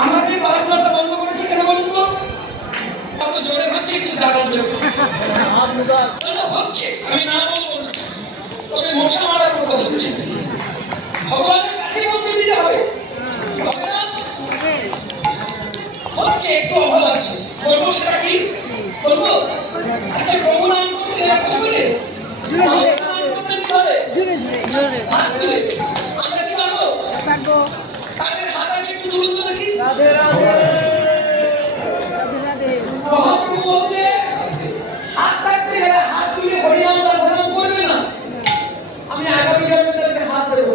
আমাদের বাসনাটা বন্ধ করেছে কেন বলুন তো? কত জোরে হচ্ছে একটু দাঁড়ান হচ্ছে, আমি না বলবো না, তবে মশা মারার মতো হচ্ছে। ভগবানের কাছে পৌঁছে দিতে হবে, হবে না? হচ্ছে, একটু অভাব আছে, বলবো সেটা কি বলবো? আচ্ছা, প্রভু নাম করতে এরকম করে হাত তুলে আমরা কি পারবো? তাদের হাত আছে, একটু তুলুন তো দেখি। মহাপ্রভু বলছে হাত থাকতে গেলে হাত তুলে হরিনাম রাধানাম করবে না, আমি আগামী জন্মে তাদেরকে হাত দেবো।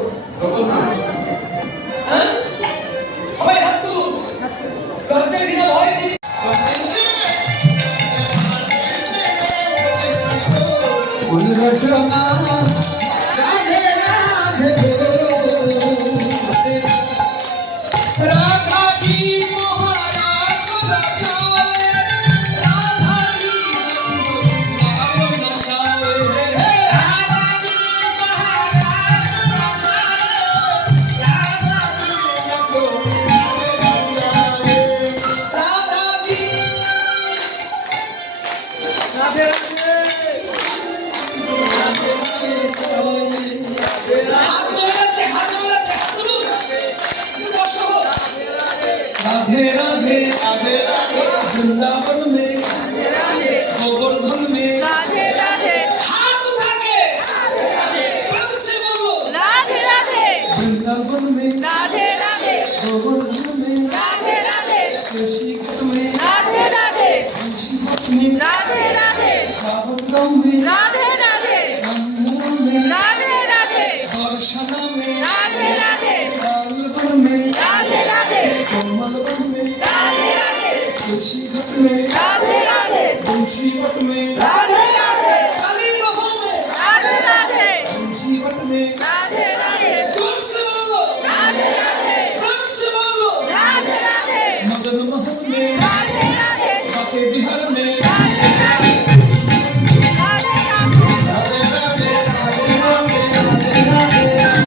হ্যাঁ, সবাই হাত তুলুন, লজ্জা ঘৃণা ভয় দিন। राधे राधे राधे राधे वृंदावन में गोवर्धन में राधे राधे हाथ उठा के प्रेम से बोलो राधे राधे वृंदावन में राधे राधे गोवर्धन